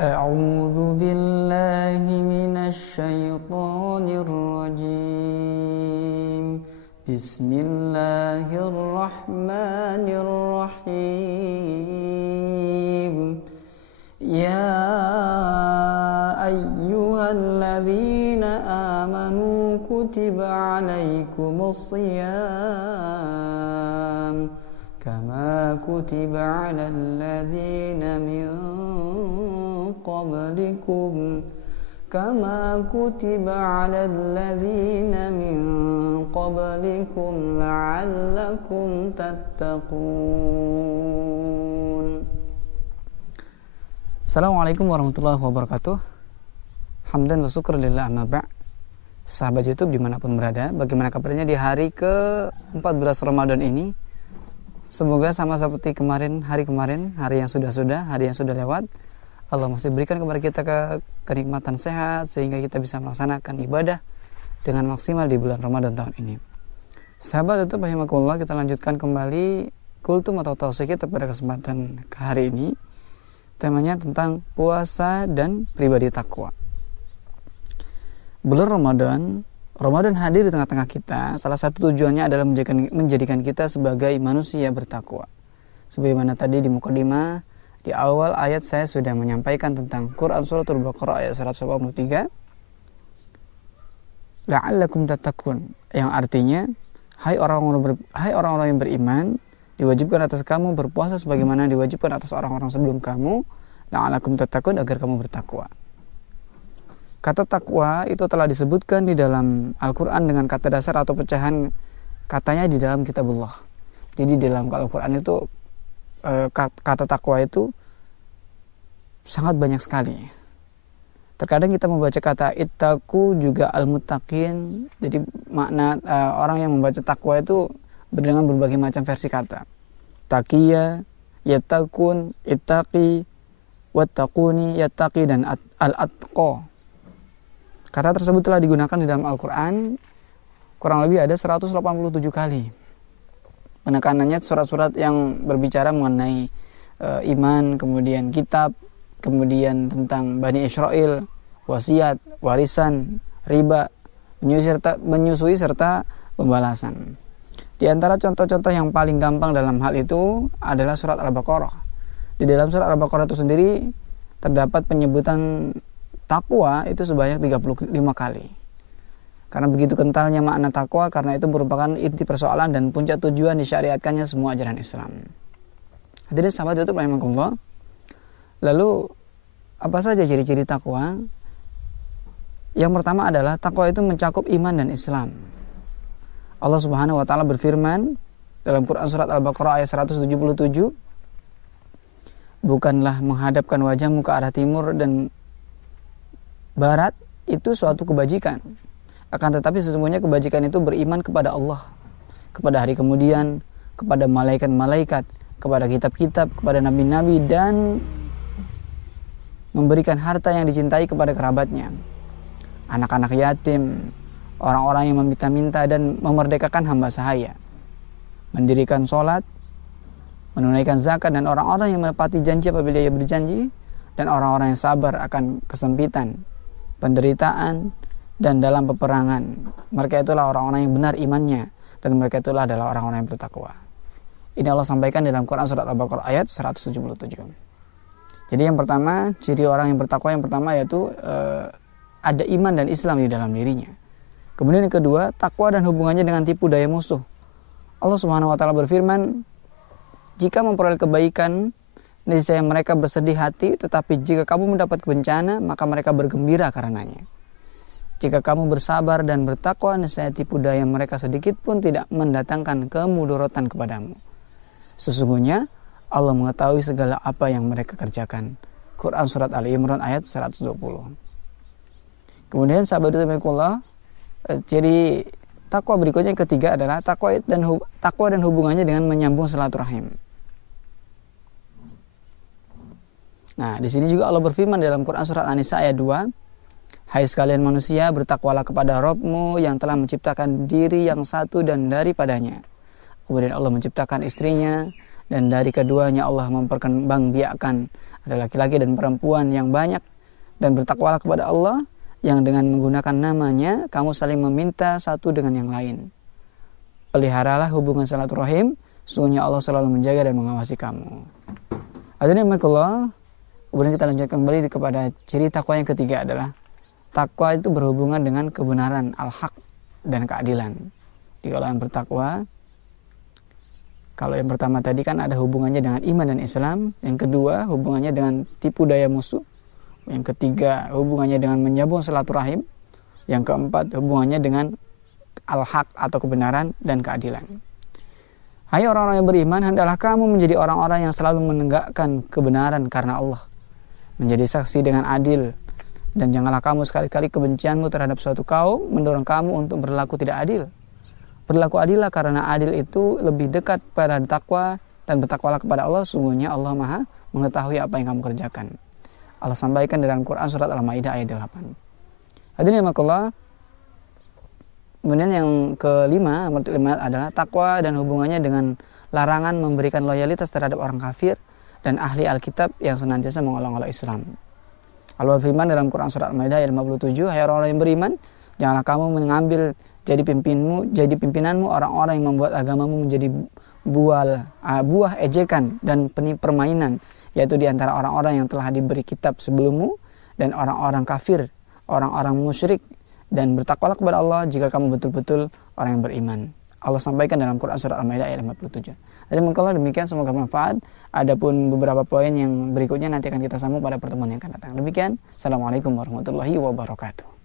أعوذ بالله من الشيطان الرجيم بسم الله الرحمن الرحيم يا أيها الذين آمنوا كتب عليكم الصيام كما كتب على الذين من قبلكم لعلكم تتقون. Assalamualaikum warahmatullahi wabarakatuh. Hamdan wa syukur lillah amma ba'. Sahabat YouTube dimanapun berada, bagaimana kabarnya di hari ke-14 Ramadan ini? Semoga sama seperti hari kemarin, hari yang sudah lewat, Allah masih berikan kepada kita kenikmatan sehat sehingga kita bisa melaksanakan ibadah dengan maksimal di bulan Ramadan tahun ini. Sahabat YouTube rahimakumullah, kita lanjutkan kembali kultum atau tausiah kita pada kesempatan hari ini. Temanya tentang puasa dan pribadi takwa. Bulan Ramadan hadir di tengah-tengah kita. Salah satu tujuannya adalah menjadikan kita sebagai manusia bertakwa. Sebagaimana tadi di mukadimah, di awal ayat saya sudah menyampaikan tentang Quran Suratul Baqarah ayat 183. La'allakum tattaqun, yang artinya hai orang-orang yang beriman, diwajibkan atas kamu berpuasa sebagaimana diwajibkan atas orang-orang sebelum kamu. La'allakum tattaqun, agar kamu bertakwa. Kata takwa itu telah disebutkan di dalam Al-Quran dengan kata dasar atau pecahan katanya di dalam kitabullah. Jadi di dalam Al-Quran itu kata takwa itu sangat banyak sekali. Terkadang kita membaca kata ittaqu juga al-muttaqin. Jadi makna orang yang membaca takwa itu dengan berbagai macam versi kata. Taqiyya, yattaqun, ittaqi, wattaquni, yattaqi, dan al-atqa. Kata tersebut telah digunakan di dalam Al-Quran kurang lebih ada 187 kali. Penekanannya surat-surat yang berbicara mengenai iman, kemudian kitab, kemudian tentang Bani Israel, wasiat, warisan, riba, menyusui serta pembalasan. Di antara contoh-contoh yang paling gampang dalam hal itu adalah surat Al-Baqarah. Di dalam surat Al-Baqarah itu sendiri terdapat penyebutan takwa itu sebanyak 35 kali. Karena begitu kentalnya makna takwa, karena itu merupakan inti persoalan dan puncak tujuan disyariatkannya semua ajaran Islam. Hadirin sahabat YouTube rahimakumullah. Lalu apa saja ciri-ciri takwa? Yang pertama adalah takwa itu mencakup iman dan Islam. Allah Subhanahu wa taala berfirman dalam Quran surat Al-Baqarah ayat 177, bukanlah menghadapkan wajahmu ke arah timur dan barat itu suatu kebajikan, akan tetapi sesungguhnya kebajikan itu beriman kepada Allah, kepada hari kemudian, kepada malaikat-malaikat, kepada kitab-kitab, kepada nabi-nabi, dan memberikan harta yang dicintai kepada kerabatnya, anak-anak yatim, orang-orang yang meminta-minta, dan memerdekakan hamba sahaya, mendirikan sholat, menunaikan zakat, dan orang-orang yang menepati janji apabila ia berjanji, dan orang-orang yang sabar akan kesempitan, penderitaan, dan dalam peperangan. Mereka itulah orang-orang yang benar imannya, dan mereka itulah adalah orang-orang yang bertakwa. Ini Allah sampaikan dalam Quran surat Al-Baqarah ayat 177. Jadi yang pertama, ciri orang yang bertakwa yang pertama yaitu ada iman dan Islam di dalam dirinya. Kemudian yang kedua, takwa dan hubungannya dengan tipu daya musuh. Allah Subhanahu wa taala berfirman, jika memperoleh kebaikan, niscaya mereka bersedih hati, tetapi jika kamu mendapat bencana, maka mereka bergembira karenanya. Jika kamu bersabar dan bertakwa, niscaya tipu daya mereka sedikit pun tidak mendatangkan kemudorotan kepadamu. Sesungguhnya Allah mengetahui segala apa yang mereka kerjakan. Quran surat Ali Imran ayat 120. Kemudian sahabat rahimakumullah, ciri takwa berikutnya yang ketiga adalah takwa dan hubungannya dengan menyambung silaturahim. Nah, di sini juga Allah berfirman dalam Quran surat An-Nisa ayat 2, hai sekalian manusia, bertakwalah kepada Rabb-mu yang telah menciptakan diri yang satu dan daripadanya. Kemudian Allah menciptakan istrinya dan dari keduanya Allah memperkembangbiakkan ada laki-laki dan perempuan yang banyak, dan bertakwalah kepada Allah yang dengan menggunakan namanya kamu saling meminta satu dengan yang lain. Peliharalah hubungan silaturahim, sesungguhnya Allah selalu menjaga dan mengawasi kamu. Hadirin rahimakumullah, kemudian kita lanjutkan kembali kepada ciri takwa yang ketiga adalah takwa itu berhubungan dengan kebenaran, al-haq, dan keadilan. Jadi kalau yang bertakwa, kalau yang pertama tadi kan ada hubungannya dengan iman dan Islam, yang kedua hubungannya dengan tipu daya musuh, yang ketiga hubungannya dengan menyambung silaturahim, yang keempat hubungannya dengan al-haq atau kebenaran dan keadilan. Hai orang-orang yang beriman, hendaklah kamu menjadi orang-orang yang selalu menegakkan kebenaran karena Allah, menjadi saksi dengan adil, dan janganlah kamu sekali-kali kebencianmu terhadap suatu kaum mendorong kamu untuk berlaku tidak adil. Berlaku adillah, karena adil itu lebih dekat pada takwa, dan bertakwalah kepada Allah, sungguhnya Allah Maha mengetahui apa yang kamu kerjakan. Allah sampaikan dalam Quran surat Al-Maidah ayat 8. Hadirin rahimakumullah. Kemudian yang kelima adalah takwa dan hubungannya dengan larangan memberikan loyalitas terhadap orang kafir dan ahli Alkitab yang senantiasa mengolok-olok Islam. Allah berfirman dalam Quran surat Al-Maidah ayat 57, hai orang-orang yang beriman, janganlah kamu mengambil jadi pimpinanmu orang-orang yang membuat agamamu menjadi buah ejekan dan permainan, yaitu di antara orang-orang yang telah diberi kitab sebelummu dan orang-orang kafir, orang-orang musyrik, dan bertakwalah kepada Allah jika kamu betul-betul orang yang beriman. Allah sampaikan dalam Quran surat Al-Maidah ayat 57. Jadi kalau demikian semoga bermanfaat. Adapun beberapa poin yang berikutnya nanti akan kita sambung pada pertemuan yang akan datang. Demikian, Assalamualaikum warahmatullahi wabarakatuh.